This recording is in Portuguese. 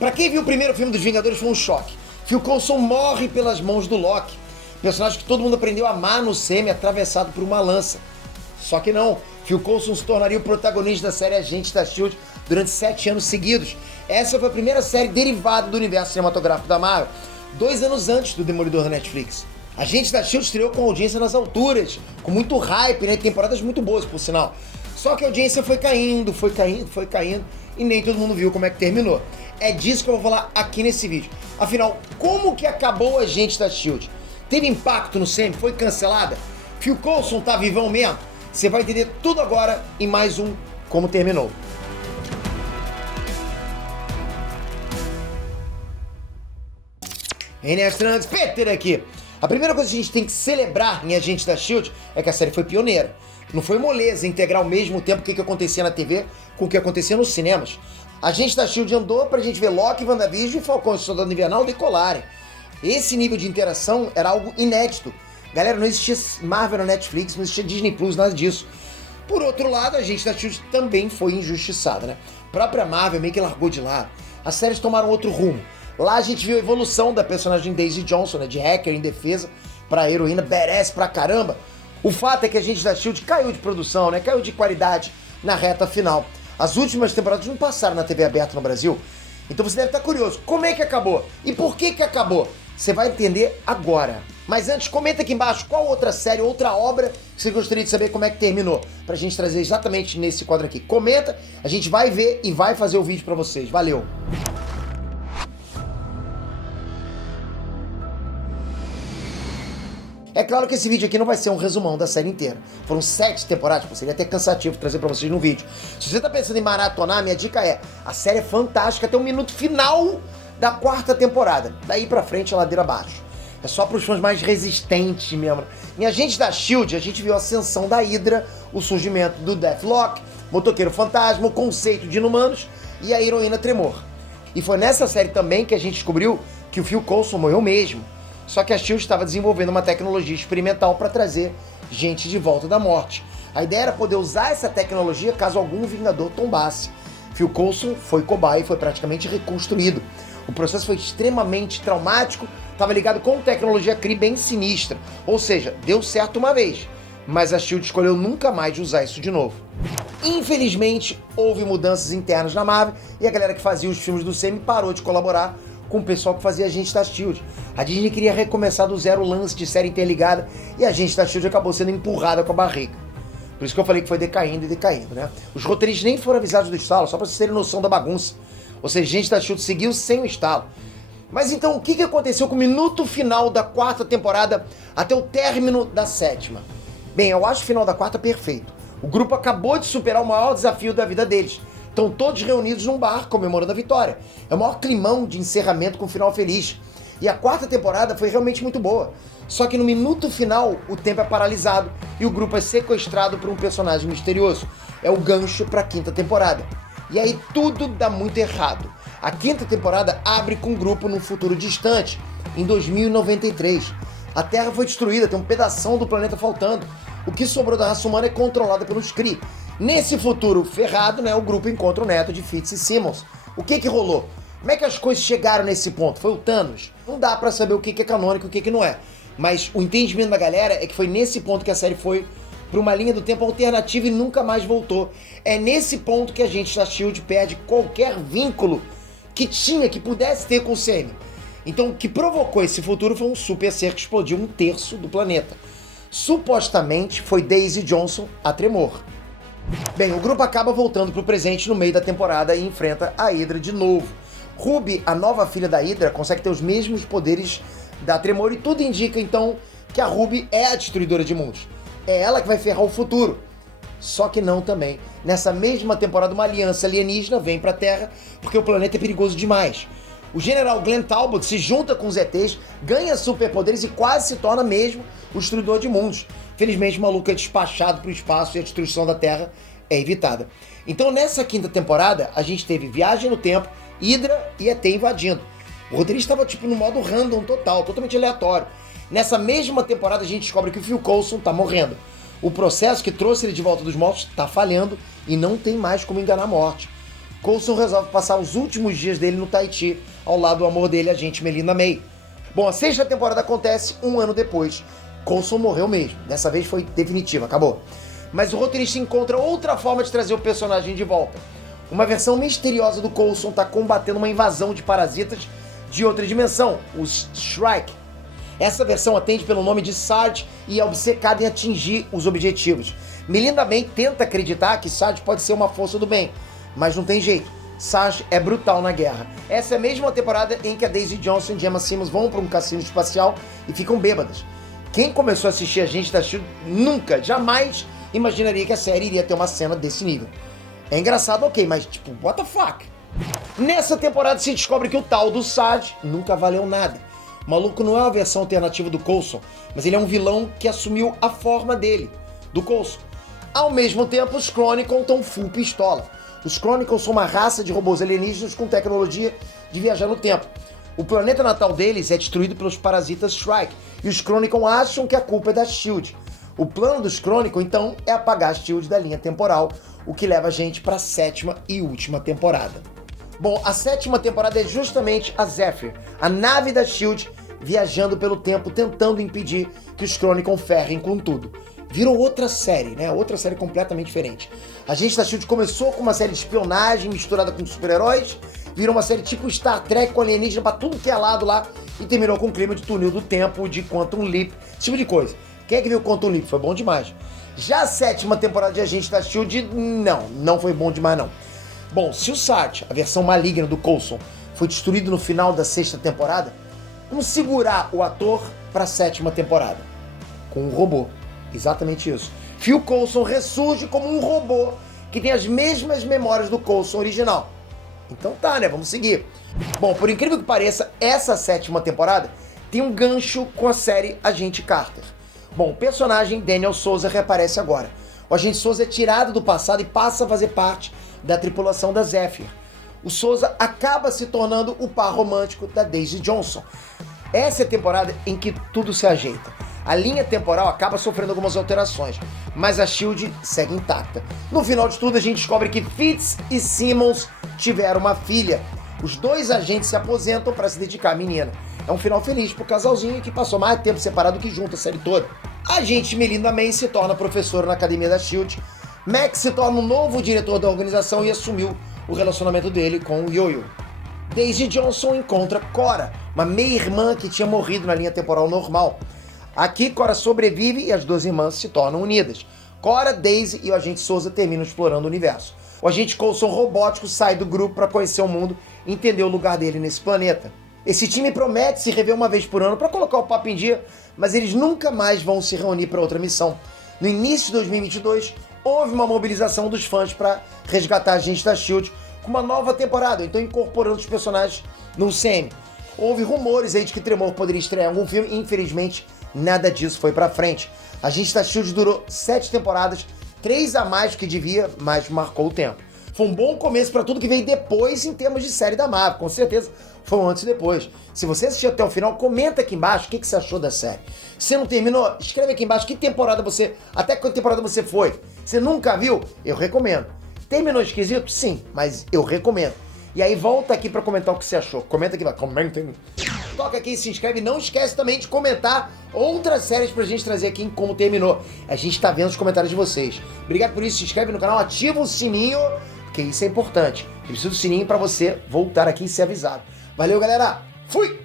Pra quem viu o primeiro filme dos Vingadores foi um choque. Phil Coulson morre pelas mãos do Loki, personagem que todo mundo aprendeu a amar no semi, atravessado por uma lança. Só que não, Phil Coulson se tornaria o protagonista da série Agentes da S.H.I.E.L.D. durante 7 anos seguidos. Essa foi a primeira série derivada do universo cinematográfico da Marvel, 2 anos antes do Demolidor da Netflix. Agentes da S.H.I.E.L.D. estreou com audiência nas alturas, com muito hype, né? Temporadas muito boas, por sinal. Só que a audiência foi caindo, e nem todo mundo viu como é que terminou. É disso que eu vou falar aqui nesse vídeo. Afinal, como que acabou a Agentes da S.H.I.E.L.D.? Teve impacto no semi? Foi cancelada? Phil Coulson tá vivão mesmo? Você vai entender tudo agora em mais um Como Terminou. Enes Trunks, Peter aqui. A primeira coisa que a gente tem que celebrar em Agentes da S.H.I.E.L.D. é que a série foi pioneira. Não foi moleza integrar ao mesmo tempo o que acontecia na TV com o que acontecia nos cinemas. Agentes da S.H.I.E.L.D. andou pra gente ver Loki, WandaVision e Falcão e Soldado Invernal decolarem. Esse nível de interação era algo inédito. Galera, não existia Marvel na Netflix, não existia Disney Plus, nada disso. Por outro lado, a Agentes da S.H.I.E.L.D. também foi injustiçada, né? A própria Marvel meio que largou de lado. As séries tomaram outro rumo. Lá a gente viu a evolução da personagem Daisy Johnson, né? De hacker em defesa pra heroína badass pra caramba. O fato é que a Agentes da S.H.I.E.L.D. caiu de produção, né? Caiu de qualidade na reta final. As últimas temporadas não passaram na TV aberta no Brasil. Então você deve estar curioso, como é que acabou? E por que acabou? Você vai entender agora. Mas antes, comenta aqui embaixo qual outra série, outra obra que você gostaria de saber como é que terminou. Pra gente trazer exatamente nesse quadro aqui. Comenta, a gente vai ver e vai fazer o vídeo pra vocês. Valeu! É claro que esse vídeo aqui não vai ser um resumão da série inteira. Foram 7 temporadas, pô, seria até cansativo trazer pra vocês no vídeo. Se você tá pensando em maratonar, minha dica é, a série é fantástica até o minuto final da 4ª temporada. Daí pra frente, a ladeira abaixo. É só pros fãs mais resistentes mesmo. Em Agentes da S.H.I.E.L.D., a gente viu a ascensão da Hydra, o surgimento do Deathlock, Motoqueiro Fantasma, o conceito de inumanos e a heroína Tremor. E foi nessa série também que a gente descobriu que o Phil Coulson morreu mesmo. Só que a S.H.I.E.L.D. estava desenvolvendo uma tecnologia experimental para trazer gente de volta da morte. A ideia era poder usar essa tecnologia caso algum Vingador tombasse. Phil Coulson foi cobaia e foi praticamente reconstruído. O processo foi extremamente traumático, estava ligado com tecnologia Kree bem sinistra. Ou seja, deu certo uma vez, mas a S.H.I.E.L.D. escolheu nunca mais usar isso de novo. Infelizmente, houve mudanças internas na Marvel e a galera que fazia os filmes do semi parou de colaborar com o pessoal que fazia Agentes da S.H.I.E.L.D. A Disney queria recomeçar do zero o lance de série interligada e a Agentes da S.H.I.E.L.D. acabou sendo empurrada com a barriga. Por isso que eu falei que foi decaindo, né? Os roteiristas nem foram avisados do estalo, só pra vocês terem noção da bagunça. Ou seja, Agentes da S.H.I.E.L.D. seguiu sem o estalo. Mas então, o que aconteceu com o minuto final da 4ª temporada até o término da 7ª? Bem, eu acho o final da 4ª perfeito. O grupo acabou de superar o maior desafio da vida deles. Estão todos reunidos num bar, comemorando a vitória. É o maior climão de encerramento com um final feliz. E a 4ª temporada foi realmente muito boa. Só que no minuto final, o tempo é paralisado e o grupo é sequestrado por um personagem misterioso. É o gancho para a 5ª temporada. E aí tudo dá muito errado. A 5ª temporada abre com um grupo num futuro distante, em 2093. A Terra foi destruída, tem um pedação do planeta faltando. O que sobrou da raça humana é controlada pelos Kree. Nesse futuro ferrado, né, o grupo encontra o neto de Fitz e Simmons. O que rolou? Como é que as coisas chegaram nesse ponto? Foi o Thanos? Não dá pra saber o que é canônico e o que não é. Mas o entendimento da galera é que foi nesse ponto que a série foi pra uma linha do tempo alternativa e nunca mais voltou. É nesse ponto que a gente da S.H.I.E.L.D. perde qualquer vínculo que pudesse ter com o CM. Então o que provocou esse futuro foi um super ser que explodiu 1/3 do planeta. Supostamente foi Daisy Johnson, a Tremor. Bem, o grupo acaba voltando pro presente no meio da temporada e enfrenta a Hydra de novo. Ruby, a nova filha da Hydra, consegue ter os mesmos poderes da Tremor e tudo indica então que a Ruby é a destruidora de mundos. É ela que vai ferrar o futuro. Só que não também. Nessa mesma temporada, uma aliança alienígena vem pra Terra porque o planeta é perigoso demais. O general Glenn Talbot se junta com os ETs, ganha superpoderes e quase se torna mesmo o destruidor de mundos. Felizmente o maluco é despachado pro espaço e a destruição da Terra é evitada. Então nessa 5ª temporada, a gente teve viagem no tempo, Hydra e ET invadindo. O roteirista estava tipo no modo random total, totalmente aleatório. Nessa mesma temporada a gente descobre que o Phil Coulson tá morrendo. O processo que trouxe ele de volta dos mortos tá falhando e não tem mais como enganar a morte. Coulson resolve passar os últimos dias dele no Tahiti, ao lado do amor dele, a agente Melinda May. Bom, a 6ª temporada acontece um ano depois. Coulson morreu mesmo, dessa vez foi definitivo, acabou. Mas o roteirista encontra outra forma de trazer o personagem de volta. Uma versão misteriosa do Coulson está combatendo uma invasão de parasitas de outra dimensão, os Shrike. Essa versão atende pelo nome de Sarge e é obcecada em atingir os objetivos. Melinda May tenta acreditar que Sarge pode ser uma força do bem, mas não tem jeito. Sarge é brutal na guerra. Essa é a mesma temporada em que a Daisy Johnson e Gemma Simmons vão para um cassino espacial e ficam bêbadas. Quem começou a assistir Agentes da S.H.I.E.L.D. nunca, jamais imaginaria que a série iria ter uma cena desse nível. É engraçado, ok, mas tipo, what the fuck? Nessa temporada se descobre que o tal do Sarge nunca valeu nada. O maluco não é uma versão alternativa do Coulson, mas ele é um vilão que assumiu a forma dele, do Coulson. Ao mesmo tempo, os Chronicles estão full pistola. Os Chronicles são uma raça de robôs alienígenas com tecnologia de viajar no tempo. O planeta natal deles é destruído pelos parasitas Shrike, e os Chronicles acham que a culpa é da S.H.I.E.L.D. O plano dos Chronicles, então, é apagar a S.H.I.E.L.D. da linha temporal, o que leva a gente para a 7ª e última temporada. Bom, a 7ª temporada é justamente a Zephyr, a nave da S.H.I.E.L.D. viajando pelo tempo, tentando impedir que os Chronicles ferrem com tudo. Virou outra série, né? Outra série completamente diferente. A gente da S.H.I.E.L.D. começou com uma série de espionagem misturada com super-heróis, virou uma série tipo Star Trek com alienígena pra tudo que é lado lá, e terminou com um clima de túnel do tempo, de Quantum Leap, esse tipo de coisa. Quem é que viu Quantum Leap? Foi bom demais. Já a 7ª temporada de Agentes da S.H.I.E.L.D., não foi bom demais não. Bom, se o Sarge, a versão maligna do Coulson, foi destruído no final da 6ª temporada, vamos segurar o ator pra 7ª temporada. Com um robô. Exatamente isso. Phil Coulson ressurge como um robô que tem as mesmas memórias do Coulson original. Então tá, né? Vamos seguir. Bom, por incrível que pareça, essa 7ª temporada tem um gancho com a série Agente Carter. Bom, o personagem Daniel Souza reaparece agora. O Agente Souza é tirado do passado e passa a fazer parte da tripulação da Zephyr. O Souza acaba se tornando o par romântico da Daisy Johnson. Essa é a temporada em que tudo se ajeita. A linha temporal acaba sofrendo algumas alterações, mas a S.H.I.E.L.D. segue intacta. No final de tudo, a gente descobre que Fitz e Simmons tiveram uma filha. Os dois agentes se aposentam para se dedicar à menina. É um final feliz pro casalzinho que passou mais tempo separado que junto a série toda. A agente Melinda May se torna professora na academia da S.H.I.E.L.D. Max se torna um novo diretor da organização e assumiu o relacionamento dele com o Yo-Yo. Daisy Johnson encontra Cora, uma meia-irmã que tinha morrido na linha temporal normal. Aqui, Cora sobrevive e as duas irmãs se tornam unidas. Cora, Daisy e o agente Souza terminam explorando o universo. O agente Coulson robótico sai do grupo para conhecer o mundo e entender o lugar dele nesse planeta. Esse time promete se rever uma vez por ano para colocar o papo em dia, mas eles nunca mais vão se reunir para outra missão. No início de 2022, houve uma mobilização dos fãs para resgatar a gente da S.H.I.E.L.D. com uma nova temporada, então incorporando os personagens no CM. Houve rumores aí de que Tremor poderia estrear algum filme e, infelizmente, nada disso foi pra frente. A gente da S.H.I.E.L.D. durou 7 temporadas, 3 a mais do que devia, mas marcou o tempo. Foi um bom começo pra tudo que veio depois em termos de série da Marvel, com certeza foi um antes e depois. Se você assistiu até o final, comenta aqui embaixo o que você achou da série. Se não terminou, escreve aqui embaixo até que temporada você foi. Você nunca viu? Eu recomendo. Terminou esquisito? Sim, mas eu recomendo. E aí volta aqui pra comentar o que você achou. Comenta aqui, comentem. Toca aqui, se inscreve. Não esquece também de comentar outras séries pra gente trazer aqui em como terminou. A gente tá vendo os comentários de vocês. Obrigado por isso, se inscreve no canal, ativa o sininho, porque isso é importante. Eu preciso do sininho pra você voltar aqui e ser avisado. Valeu, galera. Fui!